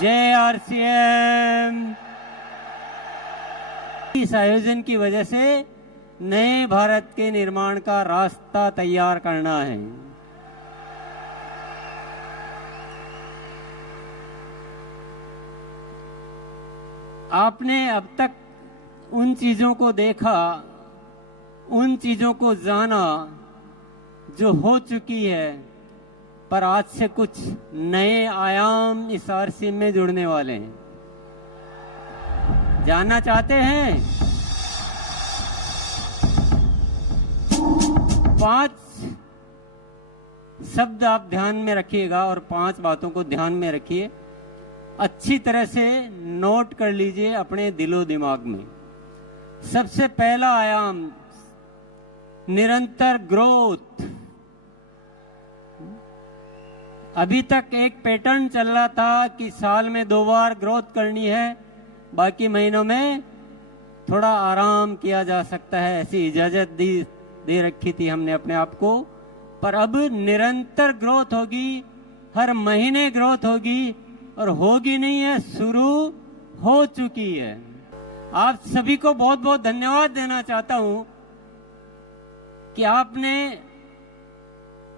जय आरसीएम। इस आयोजन की वजह से नए भारत के निर्माण का रास्ता तैयार करना है। आपने अब तक उन चीजों को देखा, उन चीजों को जाना जो हो चुकी है, पर आज से कुछ नए आयाम इस आरसीएम में जुड़ने वाले हैं। जानना चाहते हैं? 5 शब्द आप ध्यान में रखिएगा और 5 बातों को ध्यान में रखिए, अच्छी तरह से नोट कर लीजिए अपने दिलो दिमाग में। सबसे पहला आयाम निरंतर ग्रोथ। अभी तक एक पैटर्न चल रहा था कि साल में 2 बार ग्रोथ करनी है, बाकी महीनों में थोड़ा आराम किया जा सकता है, ऐसी इजाजत दे रखी थी हमने अपने आप को। पर अब निरंतर ग्रोथ होगी, हर महीने ग्रोथ होगी, और होगी नहीं है, शुरू हो चुकी है। आप सभी को बहुत बहुत धन्यवाद देना चाहता हूं कि आपने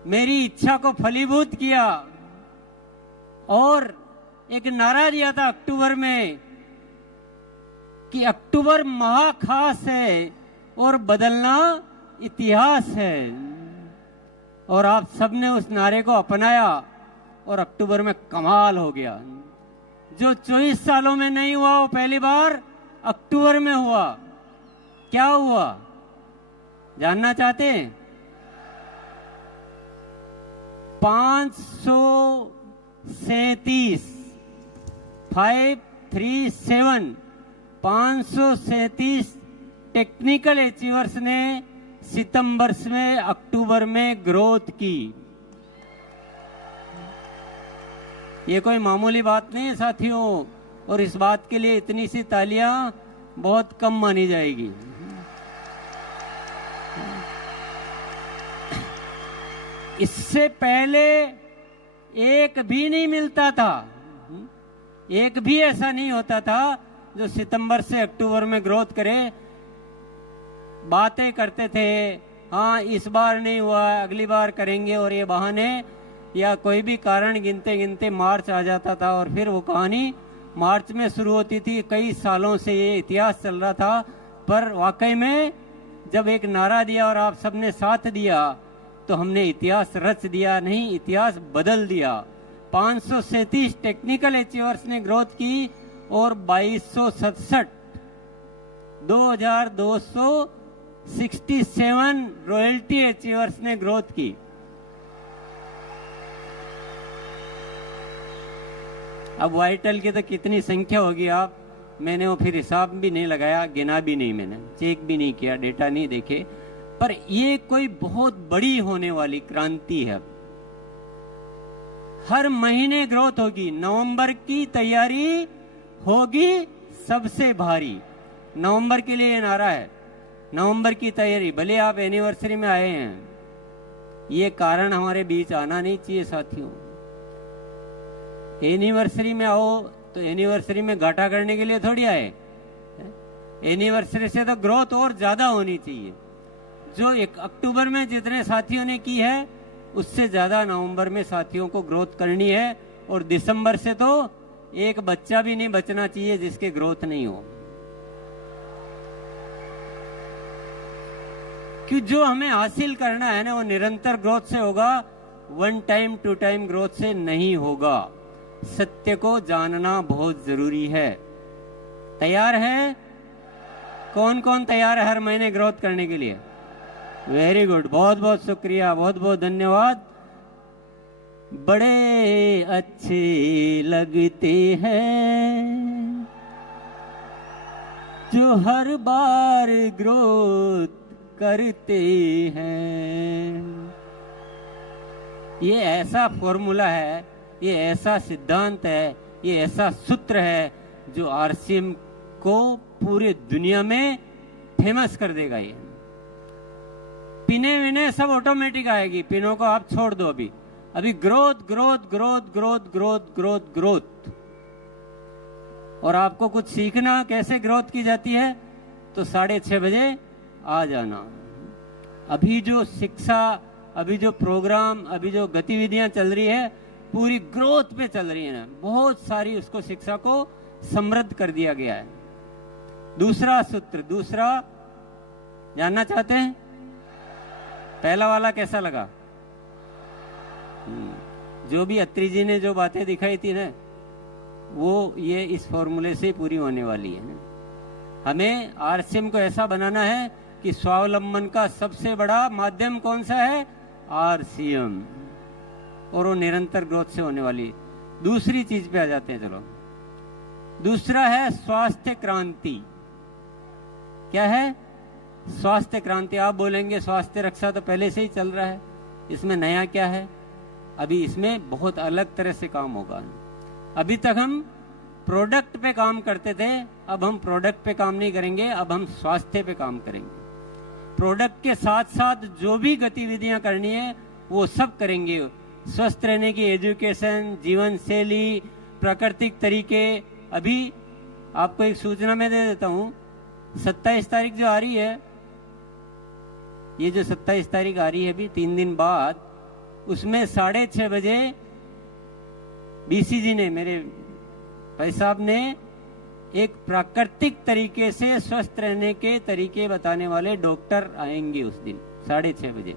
मेरी इच्छा को फलीभूत किया और एक नारा दिया था अक्टूबर में कि अक्टूबर महाखास है और बदलना इतिहास है, और आप सबने उस नारे को अपनाया और अक्टूबर में कमाल हो गया। जो 24 सालों में नहीं हुआ वो पहली बार अक्टूबर में हुआ। क्या हुआ जानना चाहते हैं? 537 टेक्निकल अचीवर्स ने सितंबर में अक्टूबर में ग्रोथ की। ये कोई मामूली बात नहीं है साथियों, और इस बात के लिए इतनी सी तालियां बहुत कम मानी जाएगी। इससे पहले एक भी नहीं मिलता था, एक भी ऐसा नहीं होता था जो सितंबर से अक्टूबर में ग्रोथ करे। बातें करते थे, हाँ इस बार नहीं हुआ, अगली बार करेंगे, और ये बहाने या कोई भी कारण गिनते गिनते मार्च आ जाता था और फिर वो कहानी मार्च में शुरू होती थी। कई सालों से ये इतिहास चल रहा था, पर वाकई में जब एक नारा दिया और आप सबने साथ दिया तो हमने इतिहास रच दिया, नहीं इतिहास बदल दिया। 537 टेक्निकल अचीवर्स ने ग्रोथ की और 2267 2267 रॉयल्टी अचीवर्स ने ग्रोथ की। अब वाइटल की तो कितनी संख्या होगी आप, मैंने वो फिर हिसाब भी नहीं लगाया, गिना भी नहीं, मैंने चेक भी नहीं किया, डेटा नहीं देखे, पर ये कोई बहुत बड़ी होने वाली क्रांति है। हर महीने ग्रोथ होगी। नवंबर की तैयारी होगी सबसे भारी। नवंबर के लिए नारा है, नवंबर की तैयारी। भले आप एनिवर्सरी में आए हैं, ये कारण हमारे बीच आना नहीं चाहिए साथियों। एनिवर्सरी में आओ तो एनिवर्सरी में घाटा करने के लिए थोड़ी आए। एनिवर्सरी से तो ग्रोथ और ज्यादा होनी चाहिए। जो 1 अक्टूबर में जितने साथियों ने की है उससे ज्यादा नवंबर में साथियों को ग्रोथ करनी है, और दिसंबर से तो एक बच्चा भी नहीं बचना चाहिए जिसके ग्रोथ नहीं हो। कि जो हमें हासिल करना है ना वो निरंतर ग्रोथ से होगा, 1 टाइम 2 टाइम ग्रोथ से नहीं होगा। सत्य को जानना बहुत जरूरी है। तैयार है? कौन कौन तैयार है हर महीने ग्रोथ करने के लिए? वेरी गुड, बहुत बहुत शुक्रिया, बहुत बहुत धन्यवाद। बड़े अच्छे लगते हैं जो हर बार ग्रोथ करते हैं। ये ऐसा फॉर्मूला है, ये ऐसा सिद्धांत है, ये ऐसा सूत्र है जो आरसीएम को पूरे दुनिया में फेमस कर देगा। ये पिने विने सब ऑटोमेटिक आएगी, पिनों को आप छोड़ दो। अभी growth growth growth growth growth growth growth. और आपको कुछ सीखना कैसे ग्रोथ की जाती है, तो 6:30 बजे आ जाना। अभी जो शिक्षा, अभी जो प्रोग्राम, अभी जो गतिविधियां चल रही है, पूरी ग्रोथ पे चल रही है, बहुत सारी उसको शिक्षा को समृद्ध कर दिया गया है। दूसरा सूत्र, दूसरा जानना चाहते हैं? पहला वाला कैसा लगा? जो भी अत्री जी ने जो बातें दिखाई थी ना, वो ये इस फॉर्मूले से पूरी होने वाली है। हमें आरसीएम को ऐसा बनाना है कि स्वावलंबन का सबसे बड़ा माध्यम कौन सा है? आरसीएम, और वो निरंतर ग्रोथ से होने वाली। दूसरी चीज पे आ जाते हैं। चलो, दूसरा है स्वास्थ्य क्रांति। क्या है? स्वास्थ्य क्रांति। आप बोलेंगे स्वास्थ्य रक्षा तो पहले से ही चल रहा है, इसमें नया क्या है? अभी इसमें बहुत अलग तरह से काम होगा। अभी तक हम प्रोडक्ट पे काम करते थे, अब हम प्रोडक्ट पे काम नहीं करेंगे, अब हम स्वास्थ्य पे काम करेंगे। प्रोडक्ट के साथ साथ जो भी गतिविधियां करनी है वो सब करेंगे। स्वस्थ रहने की एजुकेशन, जीवन शैली, प्राकृतिक तरीके। अभी आपको एक सूचना मैं दे देता हूं, 27 तारीख जो आ रही है, ये जो 27 तारीख आ रही है अभी 3 दिन बाद, उसमें 6:30 बजे बीसीजी ने, मेरे भाई साहब ने, एक प्राकृतिक तरीके से स्वस्थ रहने के तरीके बताने वाले डॉक्टर आएंगे उस दिन 6:30 बजे।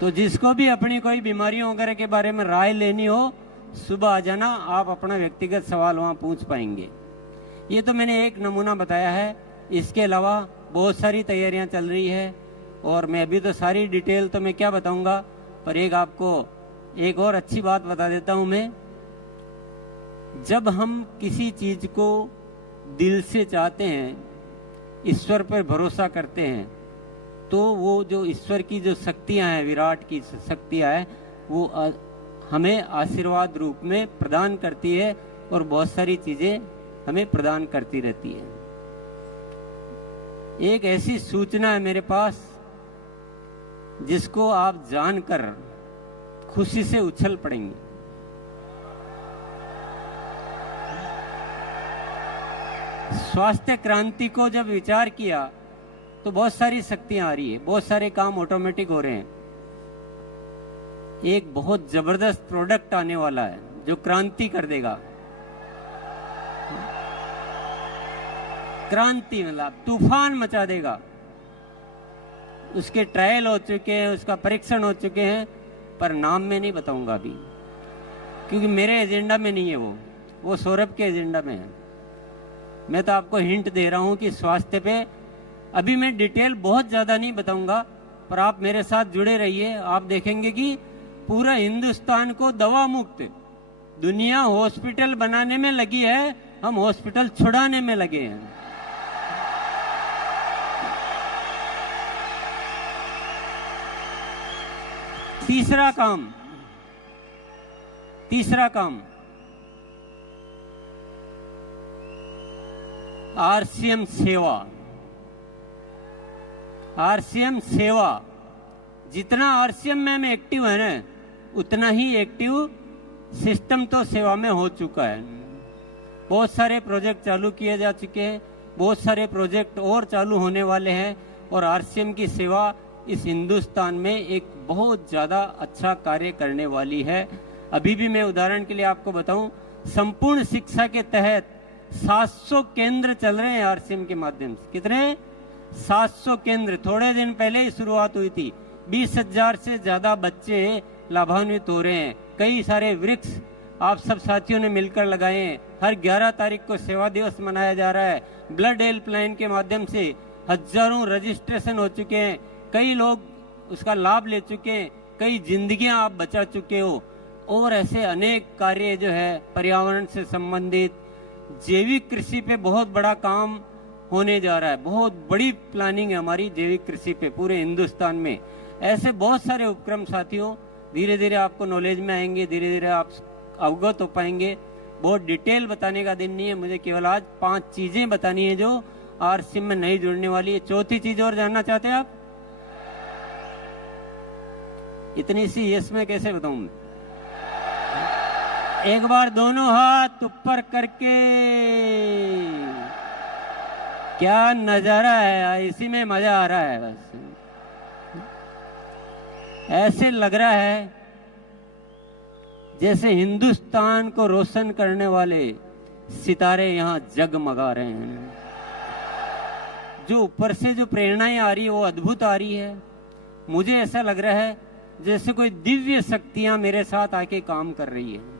तो जिसको भी अपनी कोई बीमारियों वगैरह के बारे में राय लेनी हो, सुबह आ जाना, आप अपना व्यक्तिगत सवाल वहां पूछ पाएंगे। ये तो मैंने एक नमूना बताया है, इसके अलावा बहुत सारी तैयारियां चल रही है, और मैं अभी तो सारी डिटेल तो मैं क्या बताऊंगा, पर एक आपको एक और अच्छी बात बता देता हूं मैं। जब हम किसी चीज को दिल से चाहते हैं, ईश्वर पर भरोसा करते हैं, तो वो जो ईश्वर की जो शक्तियां हैं, विराट की शक्तियां हैं, वो हमें आशीर्वाद रूप में प्रदान करती है, और बहुत सारी चीजें हमें प्रदान करती रहती है। एक ऐसी सूचना है मेरे पास जिसको आप जानकर खुशी से उछल पड़ेंगे। स्वास्थ्य क्रांति को जब विचार किया तो बहुत सारी शक्तियां आ रही है, बहुत सारे काम ऑटोमेटिक हो रहे हैं। एक बहुत जबरदस्त प्रोडक्ट आने वाला है जो क्रांति कर देगा। क्रांति मतलब तूफान मचा देगा। उसके ट्रायल हो चुके हैं, उसका परीक्षण हो चुके हैं, पर नाम में नहीं बताऊंगा अभी, क्योंकि मेरे एजेंडा में नहीं है वो सौरभ के एजेंडा में है। मैं तो आपको हिंट दे रहा हूं कि स्वास्थ्य पे अभी मैं डिटेल बहुत ज्यादा नहीं बताऊंगा, पर आप मेरे साथ जुड़े रहिए। आप देखेंगे कि पूरा हिंदुस्तान को दवा मुक्त, दुनिया हॉस्पिटल बनाने में लगी है, हम हॉस्पिटल छुड़ाने में लगे हैं। तीसरा काम आरसीएम सेवा। आरसीएम सेवा, जितना आरसीएम में हम एक्टिव है ना, उतना ही एक्टिव सिस्टम तो सेवा में हो चुका है। बहुत सारे प्रोजेक्ट चालू किए जा चुके हैं, बहुत सारे प्रोजेक्ट और चालू होने वाले हैं, और आरसीएम की सेवा इस हिंदुस्तान में एक बहुत ज्यादा अच्छा कार्य करने वाली है। अभी भी मैं उदाहरण के लिए आपको बताऊं, संपूर्ण शिक्षा के तहत 700 केंद्र चल रहे हैं आरसीएम के माध्यम से। कितने? 700 केंद्र। थोड़े दिन पहले ही शुरुआत हुई थी, 20,000 से ज्यादा बच्चे लाभान्वित हो रहे हैं। कई सारे वृक्ष आप सब साथियों ने मिलकर लगाए हैं। हर 11 तारीख को सेवा दिवस मनाया जा रहा है। ब्लड हेल्पलाइन के माध्यम से हजारों रजिस्ट्रेशन हो चुके हैं, कई लोग उसका लाभ ले चुके हैं, कई जिंदगियां आप बचा चुके हो, और ऐसे अनेक कार्य जो है पर्यावरण से संबंधित, जैविक कृषि पे बहुत बड़ा काम होने जा रहा है। बहुत बड़ी प्लानिंग है हमारी जैविक कृषि पे पूरे हिंदुस्तान में। ऐसे बहुत सारे उपक्रम साथियों धीरे धीरे आपको नॉलेज में आएंगे, धीरे धीरे आप अवगत हो पाएंगे। बहुत डिटेल बताने का दिन नहीं है, मुझे केवल आज 5 चीजें बतानी है जो आरसीएम में नहीं जुड़ने वाली है। चौथी चीज और जानना चाहते हैं आप? इतनी सी यस में कैसे बताऊं? एक बार दोनों हाथ ऊपर करके, क्या नजारा है, इसी में मजा आ रहा है। बस ऐसे लग रहा है जैसे हिंदुस्तान को रोशन करने वाले सितारे यहाँ जगमगा रहे हैं। जो ऊपर से जो प्रेरणाएं आ रही है वो अद्भुत आ रही है। मुझे ऐसा लग रहा है जैसे कोई दिव्य शक्तियां मेरे साथ आके काम कर रही है।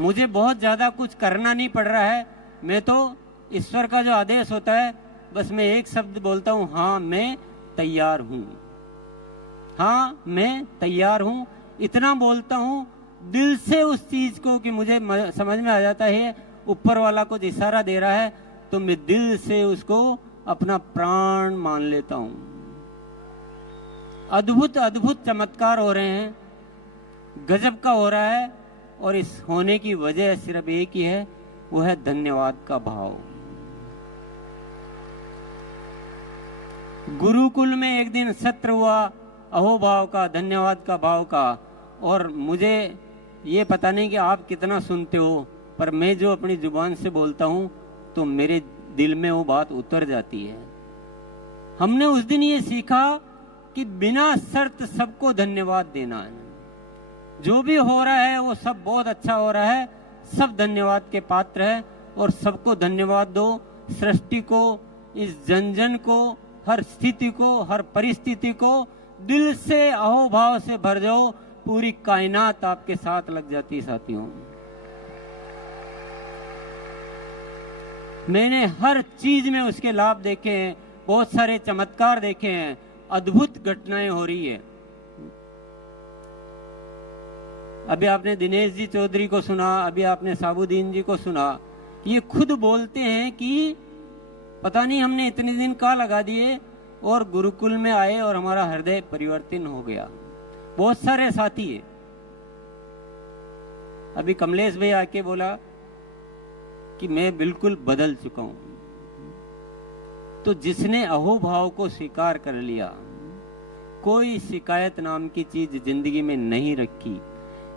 मुझे बहुत ज्यादा कुछ करना नहीं पड़ रहा है। मैं तो ईश्वर का जो आदेश होता है बस मैं एक शब्द बोलता हूं, हाँ मैं तैयार हूं, हाँ मैं तैयार हूं। इतना बोलता हूं दिल से उस चीज को कि मुझे समझ में आ जाता है ऊपर वाला कुछ इशारा दे रहा है तो मैं दिल से उसको अपना प्राण मान लेता हूं। अद्भुत अद्भुत चमत्कार हो रहे हैं, गजब का हो रहा है। और इस होने की वजह सिर्फ एक ही है, वो है धन्यवाद का भाव। गुरुकुल में एक दिन सत्र हुआ अहोभाव का, धन्यवाद का भाव का। और मुझे ये पता नहीं कि आप कितना सुनते हो, पर मैं जो अपनी जुबान से बोलता हूं तो मेरे दिल में वो बात उतर जाती है। हमने उस दिन ये सीखा कि बिना शर्त सबको धन्यवाद देना है। जो भी हो रहा है वो सब बहुत अच्छा हो रहा है, सब धन्यवाद के पात्र है और सबको धन्यवाद दो। सृष्टि को, इस जन जन को, हर स्थिति को, हर परिस्थिति को दिल से अहोभाव से भर जाओ, पूरी कायनात आपके साथ लग जाती है। साथियों, मैंने हर चीज में उसके लाभ देखे हैं, बहुत सारे चमत्कार देखे हैं, अद्भुत घटनाएं हो रही है। अभी आपने दिनेश जी चौधरी को सुना, अभी आपने साबुद्दीन जी को सुना। ये खुद बोलते हैं कि पता नहीं हमने इतने दिन कहाँ लगा दिए और गुरुकुल में आए और हमारा हृदय परिवर्तन हो गया। बहुत सारे साथी है। अभी कमलेश भाई आके बोला कि मैं बिल्कुल बदल चुका हूं। तो जिसने अहोभाव को स्वीकार कर लिया, कोई शिकायत नाम की चीज जिंदगी में नहीं रखी,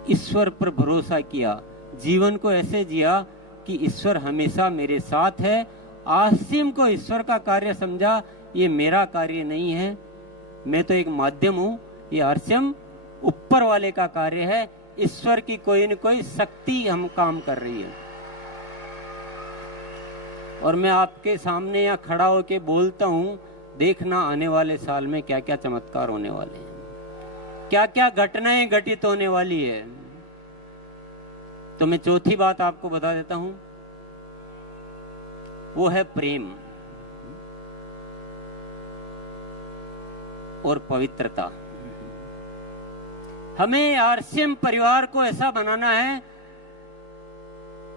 ईश्वर पर भरोसा किया, जीवन को ऐसे जिया कि ईश्वर हमेशा मेरे साथ है। आसिम को ईश्वर का कार्य समझा, ये मेरा कार्य नहीं है, मैं तो एक माध्यम हूं। ये आसिम ऊपर वाले का कार्य है, ईश्वर की कोई न कोई शक्ति हम काम कर रही है। और मैं आपके सामने यहाँ खड़ा होके बोलता हूं, देखना आने वाले साल में क्या क्या चमत्कार होने वाले हैं, क्या क्या घटनाएं घटित होने वाली है। तो मैं चौथी बात आपको बता देता हूं, वो है प्रेम और पवित्रता। हमें आरसीएम परिवार को ऐसा बनाना है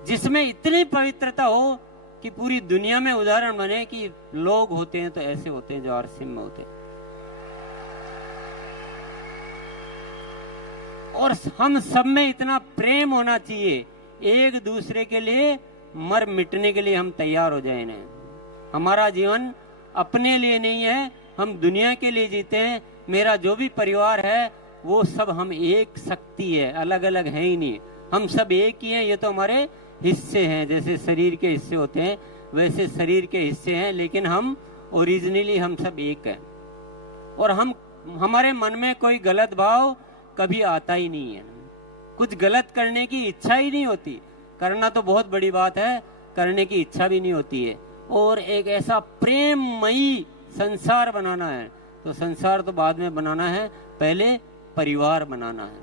जिसमें इतनी पवित्रता हो कि पूरी दुनिया में उदाहरण बने कि लोग होते हैं तो ऐसे होते हैं जो आरसीएम में होते हैं। और हम सब में इतना प्रेम होना चाहिए, एक दूसरे के लिए मर मिटने के लिए हम तैयार हो जाए। हमारा जीवन अपने लिए नहीं है, हम दुनिया के लिए जीते हैं। मेरा जो भी परिवार है वो सब हम एक शक्ति है, अलग अलग है ही नहीं, हम सब एक ही हैं। ये तो हमारे हिस्से हैं, जैसे शरीर के हिस्से होते हैं वैसे शरीर के हिस्से हैं, लेकिन हम ओरिजिनली हम सब एक हैं। और हम हमारे मन में कोई गलत भाव कभी आता ही नहीं है, कुछ गलत करने की इच्छा ही नहीं होती। करना तो बहुत बड़ी बात है, करने की इच्छा भी नहीं होती है। और एक ऐसा प्रेममयी संसार बनाना है, तो संसार तो बाद में बनाना है, पहले परिवार बनाना है।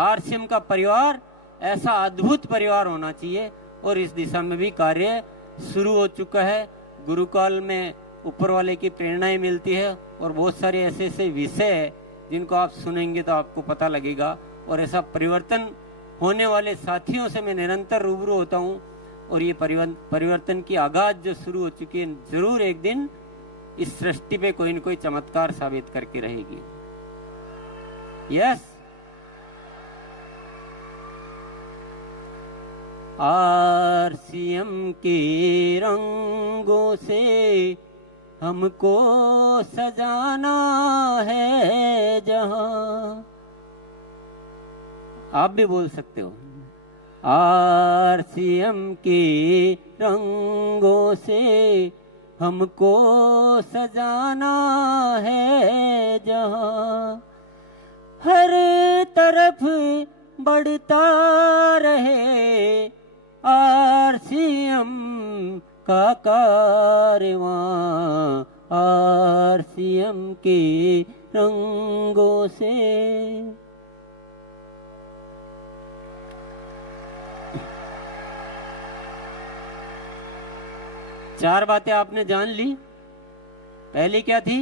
आरसीएम का परिवार ऐसा अद्भुत परिवार होना चाहिए और इस दिशा में भी कार्य शुरू हो चुका है। गुरुकाल में ऊपर वाले की प्रेरणाएं मिलती है और बहुत सारे ऐसे ऐसे विषय है जिनको आप सुनेंगे तो आपको पता लगेगा। और ऐसा परिवर्तन होने वाले साथियों से मैं निरंतर रूबरू होता हूँ और ये परिवर्तन की आगाज जो शुरू हो चुकी है, जरूर एक दिन इस सृष्टि पे कोई न कोई चमत्कार साबित करके रहेगी। यस, आरसीएम के रंगों से हमको सजाना है, आप भी बोल सकते हो। आरसीएम के रंगों से हमको सजाना है जहां, हर तरफ बढ़ता रहे आरसीएम का कारवां, आरसीएम के रंगों से। चार बातें आपने जान ली। पहली क्या थी?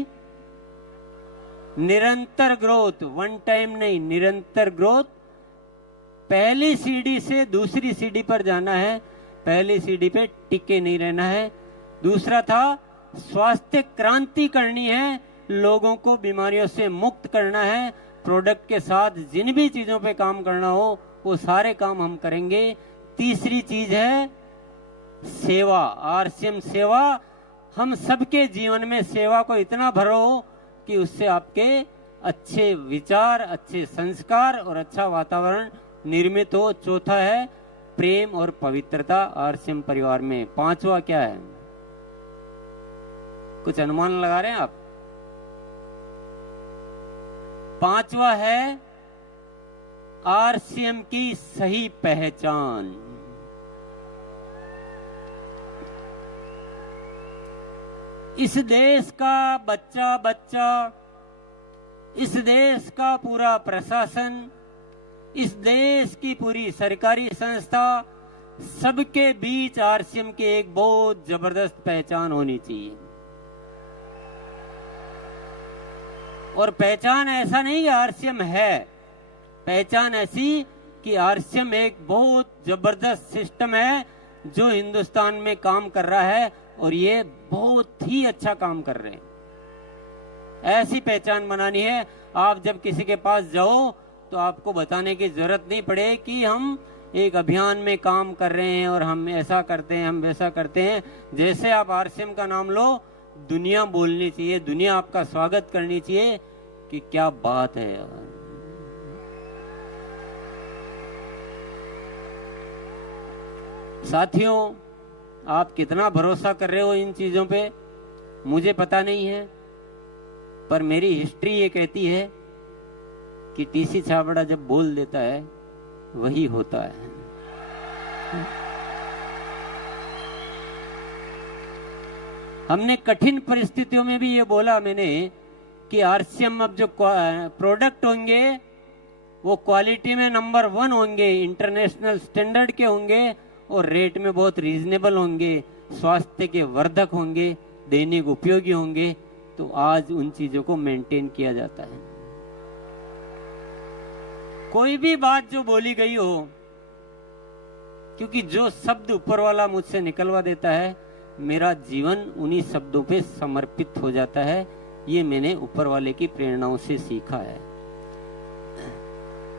निरंतर ग्रोथ, वन टाइम नहीं, निरंतर ग्रोथ। पहली सीढ़ी से दूसरी सीढ़ी पर जाना है, पहली सीढ़ी पे टिके नहीं रहना है। दूसरा था स्वास्थ्य क्रांति करनी है, लोगों को बीमारियों से मुक्त करना है। प्रोडक्ट के साथ जिन भी चीजों पे काम करना हो वो सारे काम हम करेंगे। तीसरी चीज है सेवा, आरसीएम सेवा। हम सबके जीवन में सेवा को इतना भरो कि उससे आपके अच्छे विचार, अच्छे संस्कार और अच्छा वातावरण निर्मित हो। चौथा है प्रेम और पवित्रता आरसीएम परिवार में। पांचवा क्या है? कुछ अनुमान लगा रहे हैं आप? पांचवा है आरसीएम की सही पहचान। इस देश का बच्चा बच्चा, इस देश का पूरा प्रशासन, इस देश की पूरी सरकारी संस्था, सबके बीच आरसीएम की एक बहुत जबरदस्त पहचान होनी चाहिए। और पहचान ऐसा नहीं कि आरसीएम है, पहचान ऐसी कि आरसीएम एक बहुत जबरदस्त सिस्टम है जो हिंदुस्तान में काम कर रहा है और ये बहुत ही अच्छा काम कर रहे हैं। ऐसी पहचान बनानी है। आप जब किसी के पास जाओ तो आपको बताने की जरूरत नहीं पड़े कि हम एक अभियान में काम कर रहे हैं और हम ऐसा करते हैं, हम वैसा करते हैं। जैसे आप आरसीएम का नाम लो, दुनिया बोलनी चाहिए, दुनिया आपका स्वागत करनी चाहिए कि क्या बात है यार। साथियों, आप कितना भरोसा कर रहे हो इन चीजों पे मुझे पता नहीं है, पर मेरी हिस्ट्री ये कहती है कि टीसी छाबड़ा जब बोल देता है वही होता है। हमने कठिन परिस्थितियों में भी ये बोला मैंने कि आरसीएम अब जो प्रोडक्ट होंगे वो क्वालिटी में नंबर 1 होंगे, इंटरनेशनल स्टैंडर्ड के होंगे और रेट में बहुत रीजनेबल होंगे, स्वास्थ्य के वर्धक होंगे, दैनिक उपयोगी होंगे। तो आज उन चीजों को मेंटेन किया जाता है। कोई भी बात जो बोली गई हो, क्योंकि जो शब्द ऊपर वाला मुझसे निकलवा देता है, मेरा जीवन उन्हीं शब्दों पे समर्पित हो जाता है। ये मैंने ऊपर वाले की प्रेरणाओं से सीखा है।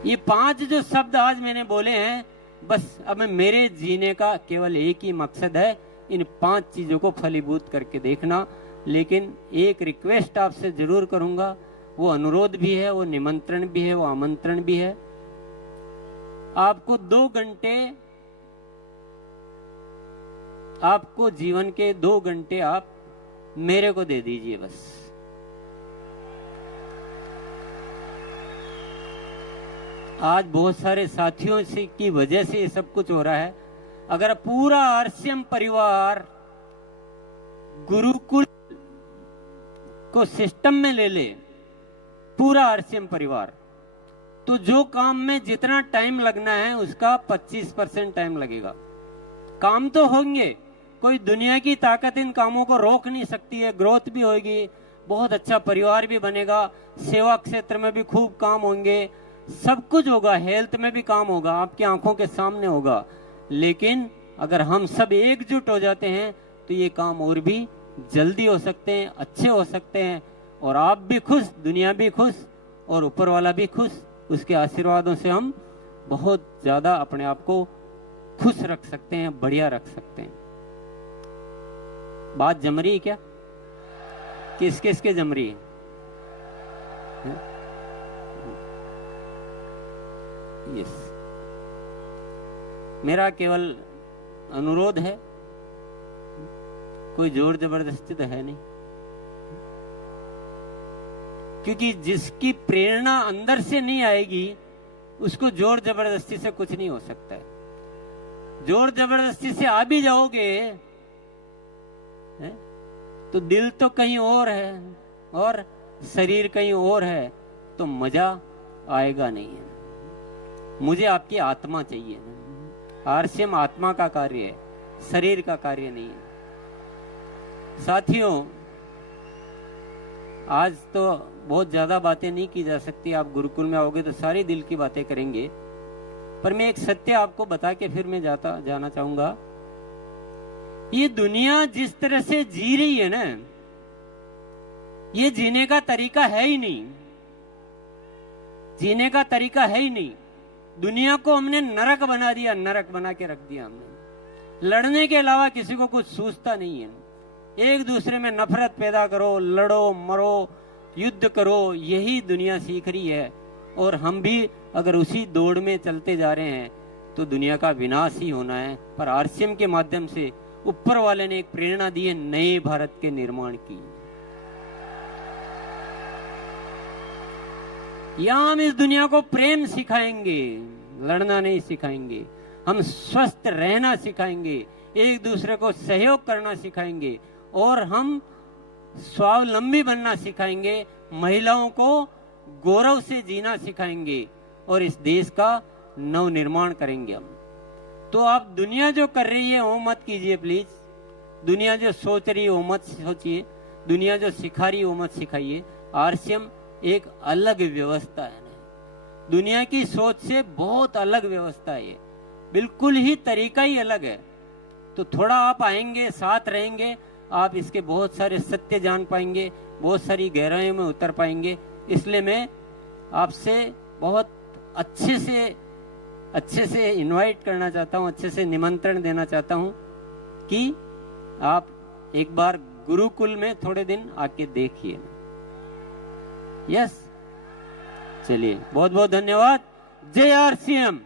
ये 5 जो शब्द आज मैंने बोले हैं, बस अब मेरे जीने का केवल एक ही मकसद है, इन 5 चीजों को फलीभूत करके देखना। लेकिन एक रिक्वेस्ट आपसे जरूर करूंगा, वो अनुरोध भी है, वो निमंत्रण भी है, वो आमंत्रण भी है। आपको 2 घंटे, आपको जीवन के 2 घंटे आप मेरे को दे दीजिए बस। आज बहुत सारे साथियों से की वजह से ये सब कुछ हो रहा है। अगर पूरा आरसीएम परिवार गुरुकुल को सिस्टम में ले ले, पूरा आरसीएम परिवार, तो जो काम में जितना टाइम लगना है उसका 25% टाइम लगेगा। काम तो होंगे, कोई दुनिया की ताकत इन कामों को रोक नहीं सकती है। ग्रोथ भी होगी, बहुत अच्छा परिवार भी बनेगा, सेवा क्षेत्र में भी खूब काम होंगे, सब कुछ होगा, हेल्थ में भी काम होगा, आपकी आंखों के सामने होगा। लेकिन अगर हम सब एकजुट हो जाते हैं तो ये काम और भी जल्दी हो सकते हैं, अच्छे हो सकते हैं, और आप भी खुश, दुनिया भी खुश और ऊपर वाला भी खुश। उसके आशीर्वादों से हम बहुत ज्यादा अपने आप को खुश रख सकते हैं, बढ़िया रख सकते हैं। बात जम रही है क्या? किस किस के जम रही है? यस, मेरा केवल अनुरोध है, कोई जोर जबरदस्ती तो है नहीं, क्योंकि जिसकी प्रेरणा अंदर से नहीं आएगी उसको जोर जबरदस्ती से कुछ नहीं हो सकता है। जोर जबरदस्ती से आ भी जाओगे है? तो दिल तो कहीं और है और शरीर कहीं और है, तो मजा आएगा नहीं है। मुझे आपकी आत्मा चाहिए। आरसीएम आत्मा का कार्य है, शरीर का कार्य नहीं है। साथियों, आज तो बहुत ज्यादा बातें नहीं की जा सकती, आप गुरुकुल में आओगे तो सारी दिल की बातें करेंगे, पर मैं एक सत्य आपको बता के फिर मैं जाना चाहूंगा। ये दुनिया जिस तरह से जी रही है ना, ये जीने का तरीका है ही नहीं, जीने का तरीका है ही नहीं। दुनिया को हमने नरक बना दिया, नरक बना के रख दिया हमने। लड़ने के अलावा किसी को कुछ सूझता नहीं है। एक दूसरे में नफरत पैदा करो, लड़ो मरो, युद्ध करो, यही दुनिया सीख रही है। और हम भी अगर उसी दौड़ में चलते जा रहे हैं तो दुनिया का विनाश ही होना है। पर आरसीएम के माध्यम से ऊपर वाले ने एक प्रेरणा दी है नए भारत के निर्माण की। यहां हम इस दुनिया को प्रेम सिखाएंगे, लड़ना नहीं सिखाएंगे। हम स्वस्थ रहना सिखाएंगे, एक दूसरे को सहयोग करना सिखाएंगे और हम स्वावलंबी बनना सिखाएंगे। महिलाओं को गौरव से जीना सिखाएंगे और इस देश का नव निर्माण करेंगे हम। तो आप दुनिया जो कर रही है वो मत कीजिए प्लीज। दुनिया जो सोच रही है वो मत सोचिए, दुनिया जो सिखा रही है वो मत सिखाइए। आरसीएम एक अलग व्यवस्था है, दुनिया की सोच से बहुत अलग व्यवस्था है, बिल्कुल ही तरीका ही अलग है। तो थोड़ा आप आएंगे, साथ रहेंगे, आप इसके बहुत सारे सत्य जान पाएंगे, बहुत सारी गहराइयों में उतर पाएंगे। इसलिए मैं आपसे बहुत अच्छे से इनवाइट करना चाहता हूं, अच्छे से निमंत्रण देना चाहता हूं कि आप एक बार गुरुकुल में थोड़े दिन आके देखिए। यस, चलिए, बहुत बहुत धन्यवाद। जय आरसीएम।